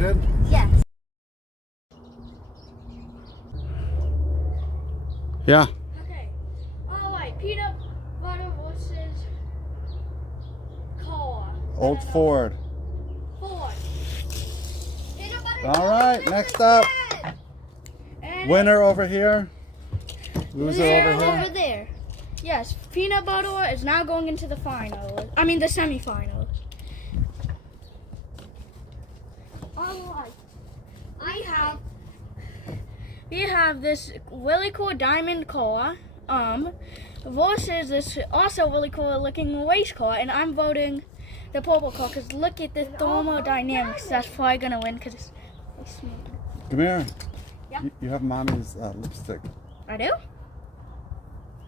Yes. Yeah. Okay. Alright, peanut butter versus car. Old Ford. Ford. Peanut butter. All right, next up. And Winner over here. Loser over Over here. there. yes, peanut butter is now going into the final. I mean the semifinals. Alright. We have this really cool diamond car, versus this also really cool looking race car, and I'm voting the purple car because look at the thermodynamics. That's probably gonna win because it's smooth. Come here. Yeah. You have mommy's lipstick. I do?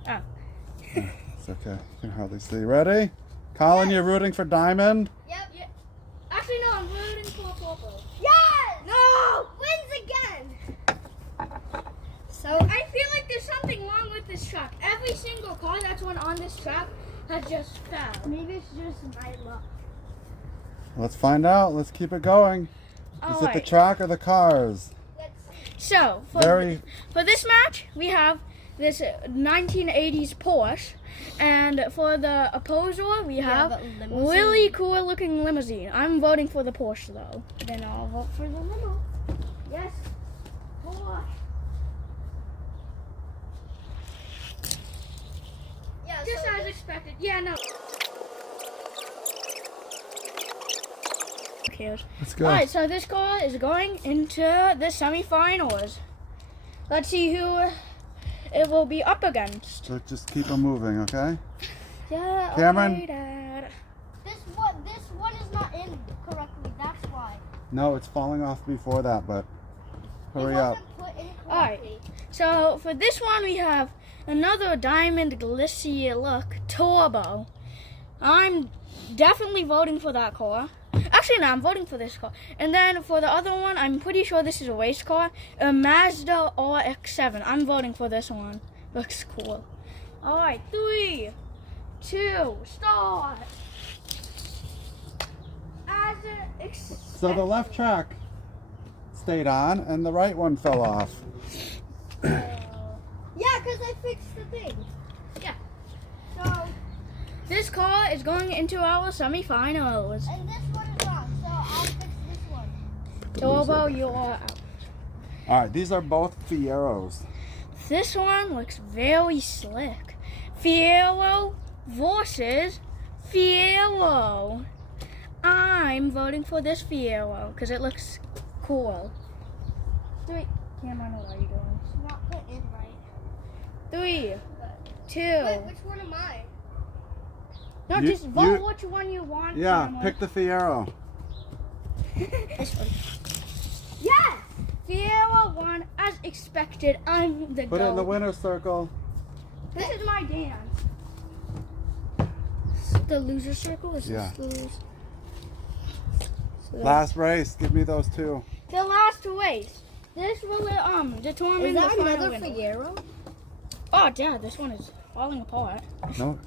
Oh. It's okay. You can hardly see. Ready? Colin, you're rooting for diamond? Yep. Yeah. Actually, no, I'm rooting for purple. Yes. No! Wins again. So I feel like there's something wrong with this track. Every single car that's went on this track has just failed. maybe it's just my luck. Let's find out. Let's keep it going. Is it the track or the cars? Let's see. So, for this match, we have this 1980s Porsche, and for the opposer, we have a limousine. really cool looking limousine. I'm voting for the Porsche though. Then I'll vote for the limo. Yes, Porsche. Yeah. Just so as expected. Yeah, no. Let's go. Alright, so this car is going into the semifinals. Let's see who it will be up against. So just keep them moving, okay? Yeah, Cameron? okay, Dad. this one is not in correctly. That's why. No, it's falling off before that, but hurry it up. wasn't put in Alright. correctly. So for this one, we have another diamond glitzy look turbo. I'm definitely voting for that car. Actually, no, I'm voting for this car. And then for the other one, I'm pretty sure this is a race car, a Mazda RX-7. I'm voting for this one. Looks cool. All right, 3, 2, start. As So the left track stayed on and the right one fell off. Yeah, because I fixed the thing. Yeah. So This car is going into our semifinals. and this one is wrong. So I'll fix this one. Turbo, you are out. All right, these are both Fieros. This one looks very slick. Fiero versus Fiero. I'm voting for this Fiero because it looks cool. 3, Cameron, what are you doing? It's not put in right. 3, 2. Wait, which one am I? No, You- just vote you- which one you want. Yeah, Cameron. pick the Fiero. This one. Yes. Fiero won as expected. I'm the Put it in the GOAT. winner's circle. This is my dance. The loser circle is Yeah. lose. So Last race, give me those two. the last race. This will determine Is that the final another winner. Fiero? Oh, Dad, this one is falling apart. No,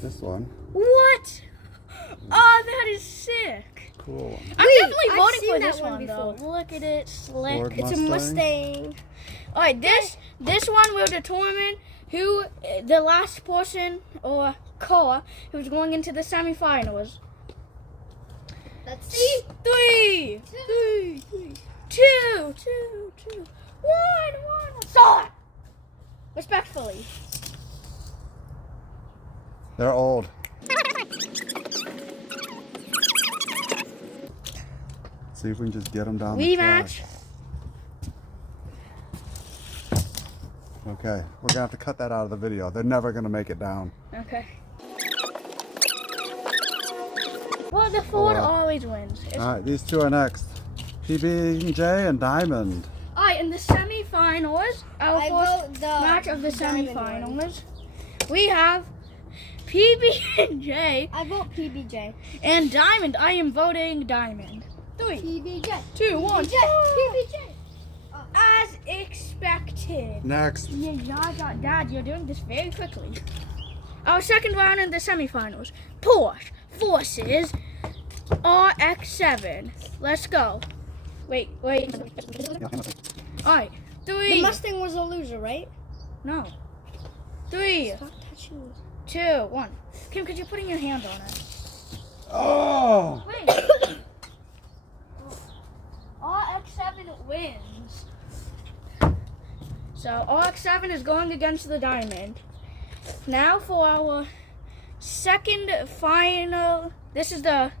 this one. What? Oh, that is sick. Cool. I'm definitely I've voting seen for that this one one though. before. Look at it, slick. Ford It's a Mustang. All right, this one will determine who the last person or car who's going into the semifinals. Let's see. 3, 2, 1. Start. Respectfully. They're old. See if we can just get them down the track. Rematch. Okay, we're gonna have to cut that out of the video. They're never gonna make it down. Okay. Well, the Ford well. always wins. All right, these two are next. PB&J and Diamond. All right, in the semifinals, our I first vote the match of the diamond semifinals, we have PB&J I vote PBJ. and Diamond. I am voting Diamond. 3, PBJ. 2, 1. PBJ. As expected. Next. Dad, you're doing this very quickly. Our second round in the semifinals, Porsche versus RX-7. Let's go. Wait. Alright, The 3. Mustang was a loser, right? No. 3, Stop touching. 2, 1. Kim, could you put in your hand on it? Oh! Wait. RX-7 wins. So RX-7 is going against the Diamond. Now for our second final. This is the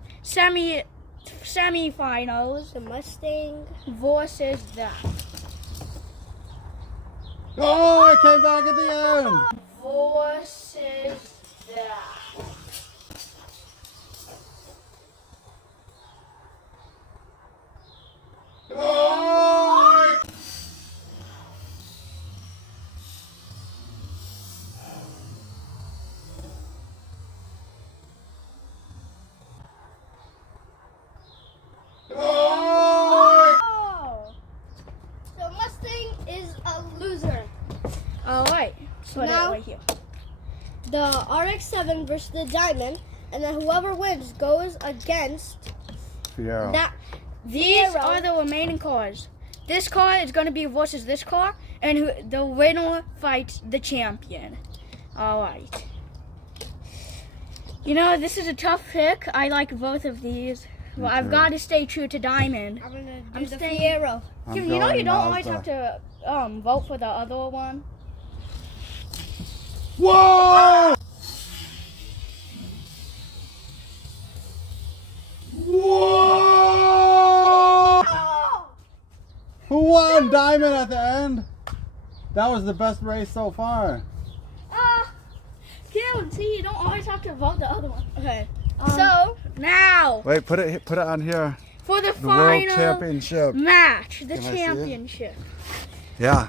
semi-finals. The Mustang. Versus that. Oh, it came back at the end. Versus that. Oh! Oh! So Mustang is a loser. Alright. Put it Now- right here. The RX-7 versus the Diamond, and then whoever wins goes against Fiero. that. These Fiero. are the remaining cars. This car is going to be versus this car, and the winner fights the champion. Alright. You know, this is a tough pick. I like both of these. Well, I've got to stay true to Diamond. I'm gonna do I'm the staying- Fiero. I'm You know going you don't always Mazda. have to vote for the other one. Whoa! Whoa! Who won? Diamond at the end? That was the best race so far. Kim, see, you don't always have to vote the other one. Okay. So now Wait, put it on here. for the The World final Championship. match, the Can I see it? championship. Yeah.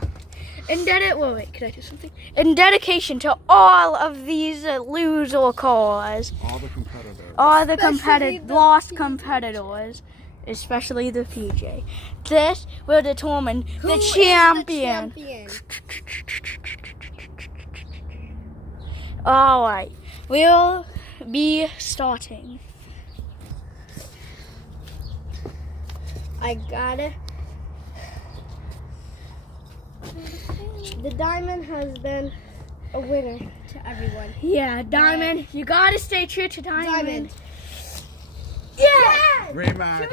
Wait, can I do something? In dedication to all of these loser cars, All the competitors. all the Especially the lost PJ. competitors, especially the PJ. This will determine Who the is champion. Alright, we'll be starting. I got it. The Diamond has been a winner to everyone. Yeah, Diamond, you gotta stay true to Diamond. Diamond. Yeah! Rematch.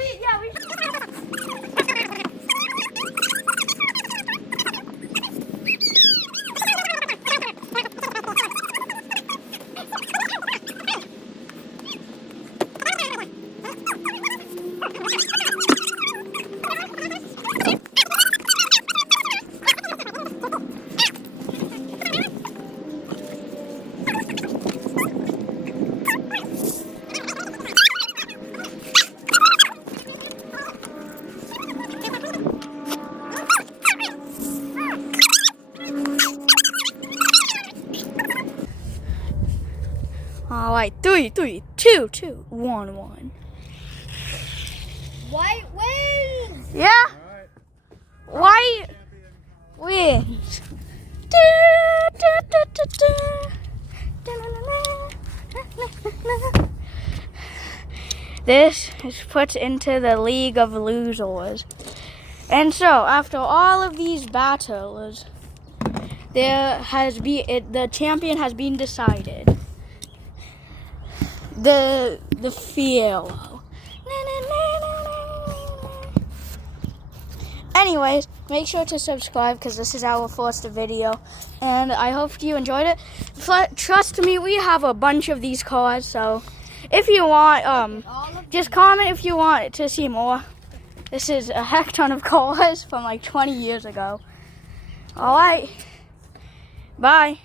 Alright, 3, 2, 2, 1, 1. White wins! Yeah? White wins. This is put into the League of Losers. And so, after all of these battles, the champion has been decided. The Fiero. Anyways, make sure to subscribe because this is our first video, and I hope you enjoyed it. Trust me, we have a bunch of these cars, so if you want, just comment if you want to see more. This is a heck ton of cars from like 20 years ago. All right, bye.